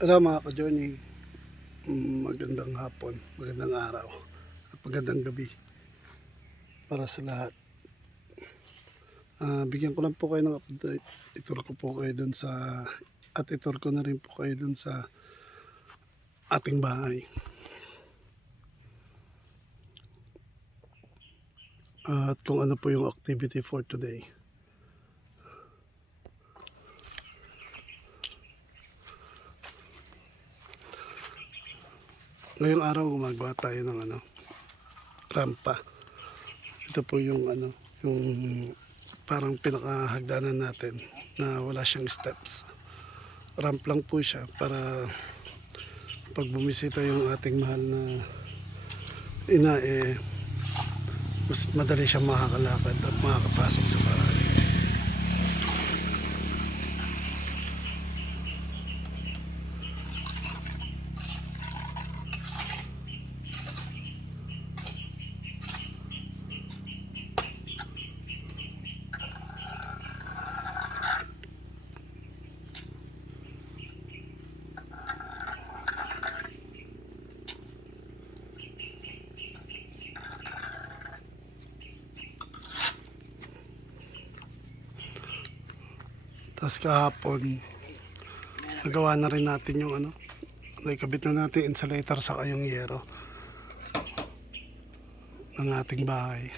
Hello mga ka-journey. Mm, Magandang hapon, magandang araw, at magandang gabi para sa lahat. Ah, bigyan ko lang po kayo ng update. Itur ko po kayo dun sa at itur ko na rin po kayo dun sa ating bahay. At kung ano po yung activity for today. Ngayong araw gumagawa tayo ng ano, rampa. Ito po yung ano, yung parang pinakahagdanan natin na wala siyang steps. Ramp lang po siya para pag bumisita yung ating mahal na ina eh mas madali siyang makakalakad at makakapasok sa bahay. Tapos kahapon, nagawa na rin natin yung ano, naikabit na natin insulator sa yung yero ng ating bahay.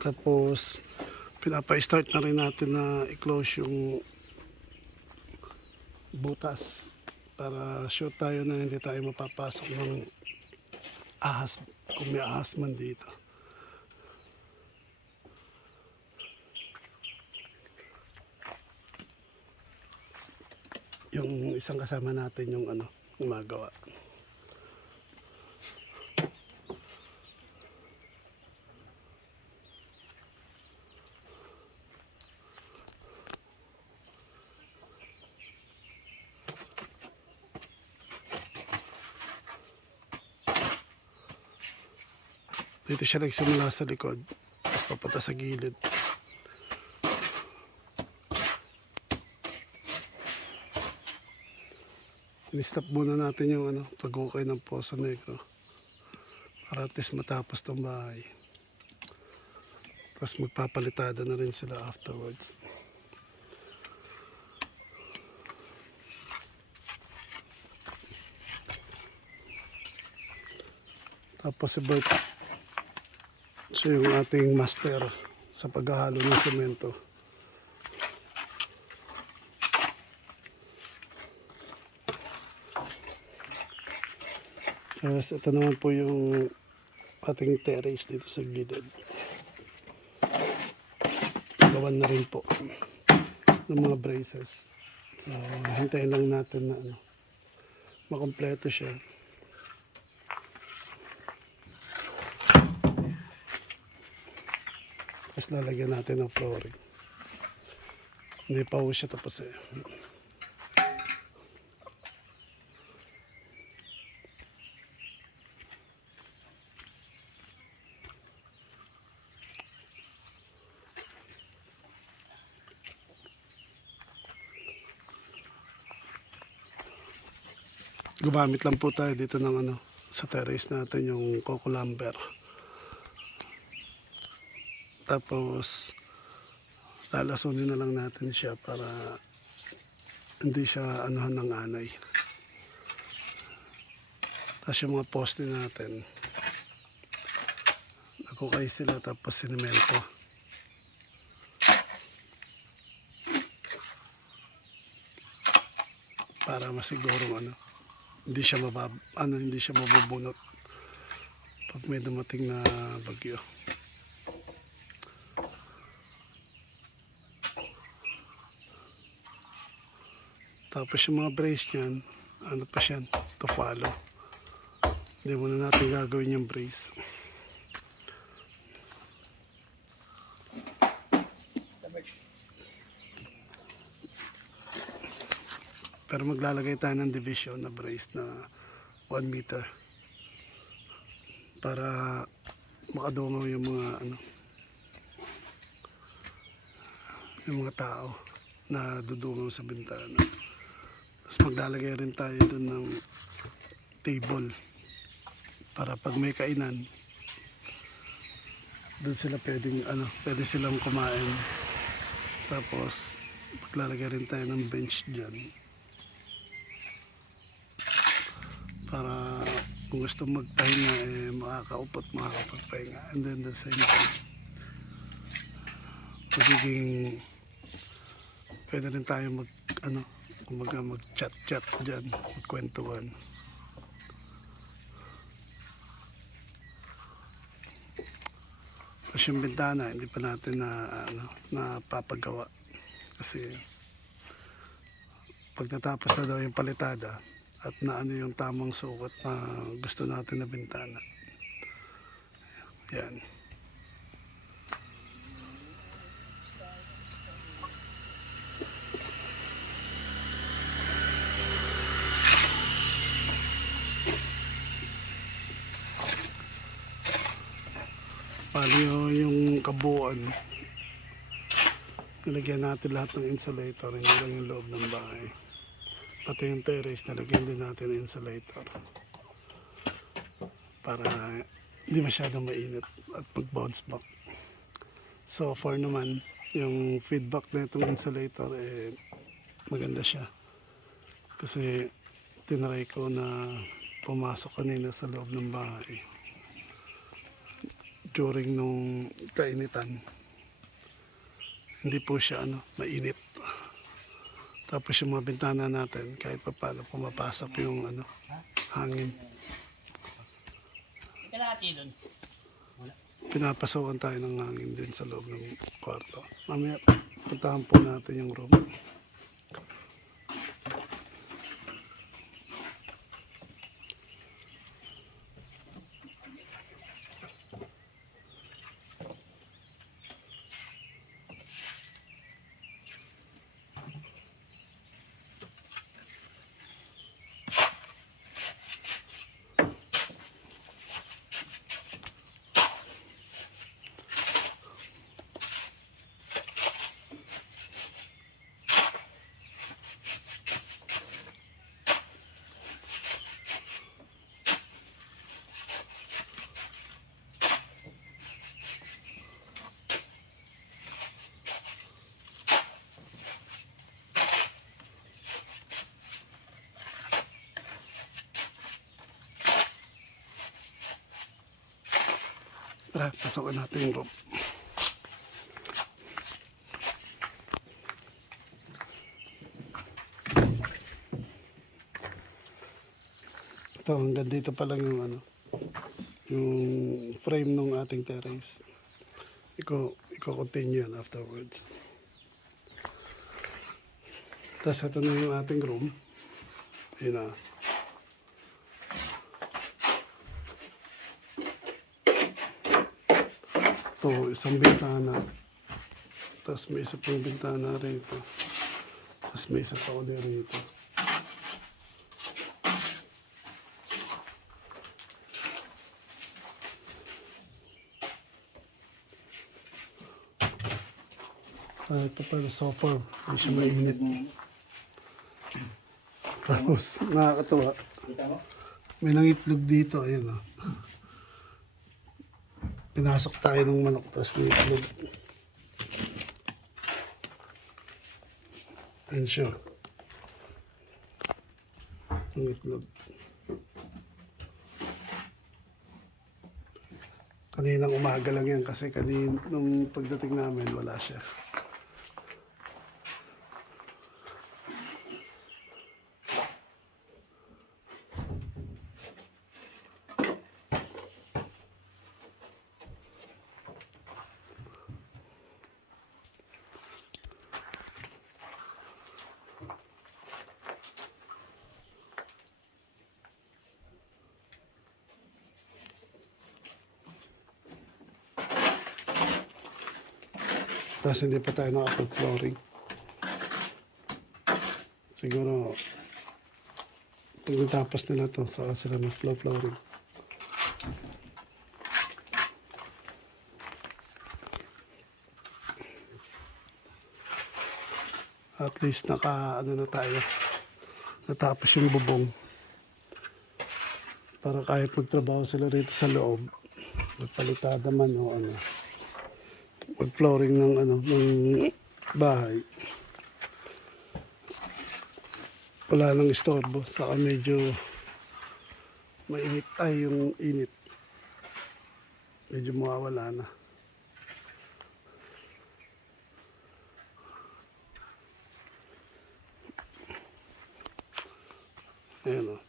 Tapos, pinapa-start na rin natin na i-close yung butas para sure tayo na hindi tayo mapapasok ng ahas kung may ahas man dito. Yung isang kasama natin yung ano, gumagawa. Dito siya nagsimula sa likod. Tapos papunta sa gilid. In-stop muna natin yung ano, pag-ukay ng Poso Negro. Para at least matapos tong bahay. Tapos magpapalitada na rin sila afterwards. Tapos si Bert siya yung ating master sa paghahalo ng semento. Tapos ito naman po yung ating terrace dito sa gilid. Gawan na rin po ng mga braces. So, hintayin lang natin na ano, makompleto siya. Tapos lalagyan natin ng flooring. Hindi pa po siya tapos eh. Gumamit lang po tayo dito ng ano, sa terrace natin yung coco lumber. Tapos, lalasunin na lang natin siya para hindi siya anuhan ng anay. Tapos yung mga poste natin, nakukay sila tapos sinimento. Para masigurong ano, hindi siya mabab, ano, hindi siya mabubunot pag may dumating na bagyo. Tapos yung mga brace niyan, ano pa siya, to follow. Hindi muna natin gagawin yung brace. Pero maglalagay tayo ng division na brace na 1 meter. Para makadungaw yung mga ano yung mga tao na dudungaw sa bintana. Tapos maglalagay rin tayo dun ng table para pag may kainan doon sila pwedeng ano, pwede silang kumain. Tapos maglalagay rin tayo ng bench diyan. Para kung gusto magpahinga eh makakaupo at makakapagpahinga. And then the same time magiging pwede rin tayo mag ano kumaga mag chat chat dyan magkwentuhan Tapos yung bintana, hindi pa natin na, ano, napapagawa. Kasi pag natapos na daw yung palitada at na ano yung tamang sukat na gusto natin na bintana. Yan. Pali yung kabuuan. Nilagyan natin lahat ng insulator, hindi lang yung loob ng bahay. Pati yung terrace, nilagyan din natin ng insulator. Para hindi masyadong mainit at mag-bounce back. So far naman, yung feedback na itong insulator, eh, maganda siya. Kasi tinry ko na pumasok kanina sa loob ng bahay during nung kainitan. Hindi po siya ano, mainit. Tapos yung mga bintana natin, kahit pa paano pumapasok yung ano, hangin. Pinapasokan tayo ng hangin din sa loob ng kwarto. Mamaya, puntahan po natin yung room. Tara, pasokan natin yung room. Ito, hanggang dito pa lang yung ano, yung frame ng ating terrace. Iko, iko-continue yan afterwards. Tapos ito na yung ating room. Ayun na. Ito, isang bintana. Tapos may isa pang bintana rito. Tapos may isa pa ulit rito. Kahit pa pala so far, hindi siya mainit. Tapos, nakakatawa. May nangitlog dito, ayun o. Pinasok tayo ng manok, tapos itlog. Ayun siya. Ang itlog. Kaninang umaga lang yan kasi kanin, nung pagdating namin, wala siya. Tapos hindi pa tayo nakapag-flooring. siguro pag natapos nila to saka sila mag flow flooring at least naka ano na tayo. Natapos yung bubong. Para kahit magtrabaho sila rito sa loob magpalitada man o ano mag flooring ng ano ng bahay. Wala nang istorbo. Saka medyo mainit. Ay yung init. Medyo mawawala na. Ayan o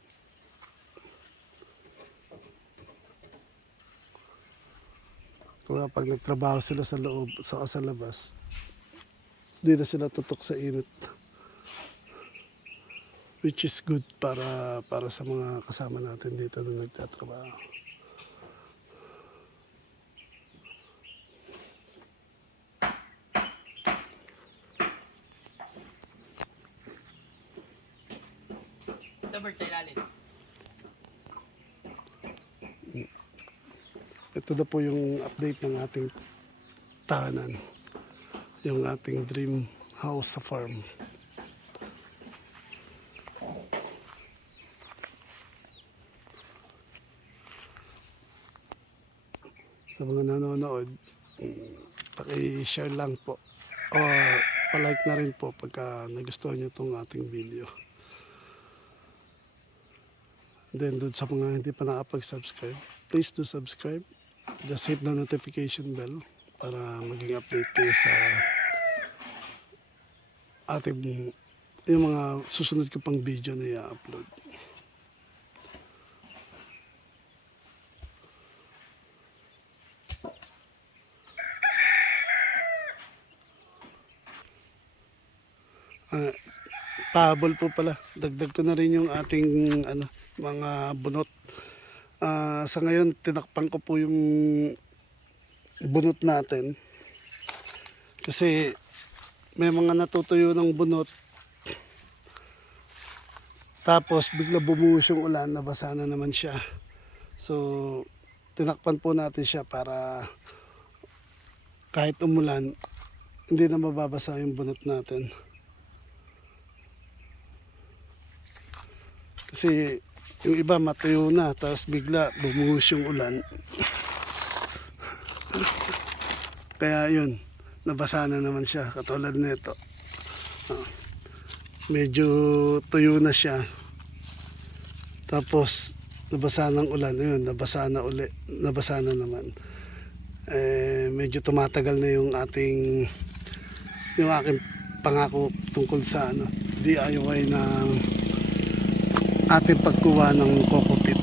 Kaya pag nagtrabaho sila sa loob, saka sa labas, di na sila tutok sa init. Which is good para para sa mga kasama natin dito na nagtatrabaho. Ito bird sa. Ito na po yung update ng ating tahanan. Yung ating dream house sa farm. Sa mga nanonood, paki-share lang po. Or palike na rin po pagka nagustuhan nyo itong ating video. And then doon sa mga hindi pa nakapag-subscribe, please do subscribe. Just hit the notification bell para maging update kayo sa ating yung mga susunod ko pang video na i-upload. Ah, pahabol po pala. Dagdag ko na rin yung ating ano, mga bunot. Ah, sa ngayon, tinakpan ko po yung bunot natin. Kasi may mga natutuyo ng bunot. Tapos bigla bumuhos yung ulan, nabasa na naman siya. So, tinakpan po natin siya para kahit umulan, hindi na mababasa yung bunot natin. Kasi yung iba matuyo na, tapos bigla bumuhos yung ulan. Kaya yun, nabasa na naman siya, katulad nito. Ah, medyo tuyo na siya. Tapos, nabasa ng ulan, yun, nabasa na uli, nabasa na naman. Eh, medyo tumatagal na yung ating, yung aking pangako tungkol sa ano, DIY ng ating pagkuha ng coco pit.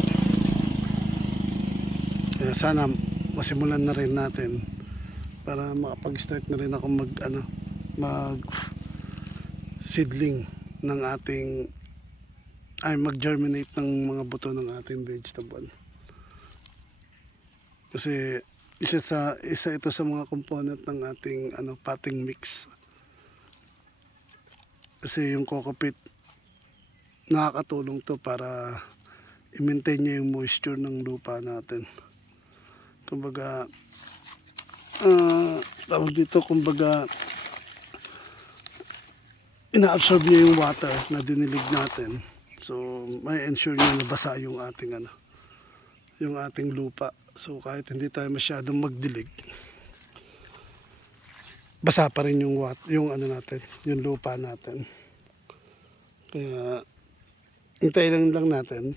Kaya sana masimulan na rin natin para makapag-start na rin ako mag ano mag seedling ng ating ay mag-germinate ng mga buto ng ating vegetable. Kasi isa sa isa ito sa mga component ng ating ano potting mix. Kasi yung coco nakakatulong to para i-maintain niya yung moisture ng lupa natin. Kumbaga, ah tawag dito, kumbaga, ina-absorb niya yung water na dinilig natin. So, may ensure niya na basa yung ating ano, yung ating lupa. So, kahit hindi tayo masyadong magdilig, basa pa rin yung wat, yung ano natin, yung lupa natin. Kaya, hintayin lang lang natin.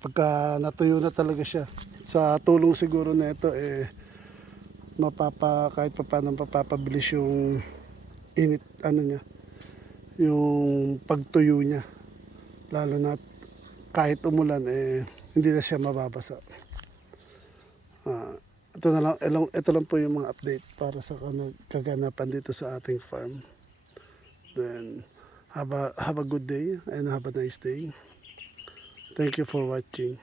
Pagka natuyo na talaga siya, sa tulong siguro na ito, eh, mapapa, kahit pa paano mapapabilis yung init, ano niya, yung pagtuyo niya. Lalo na kahit umulan, eh, hindi na siya mababasa. Ah, ito na lang, ito, lang po yung mga update para sa kaganapan dito sa ating farm. Then, have a, have a good day and have a nice day. Thank you for watching.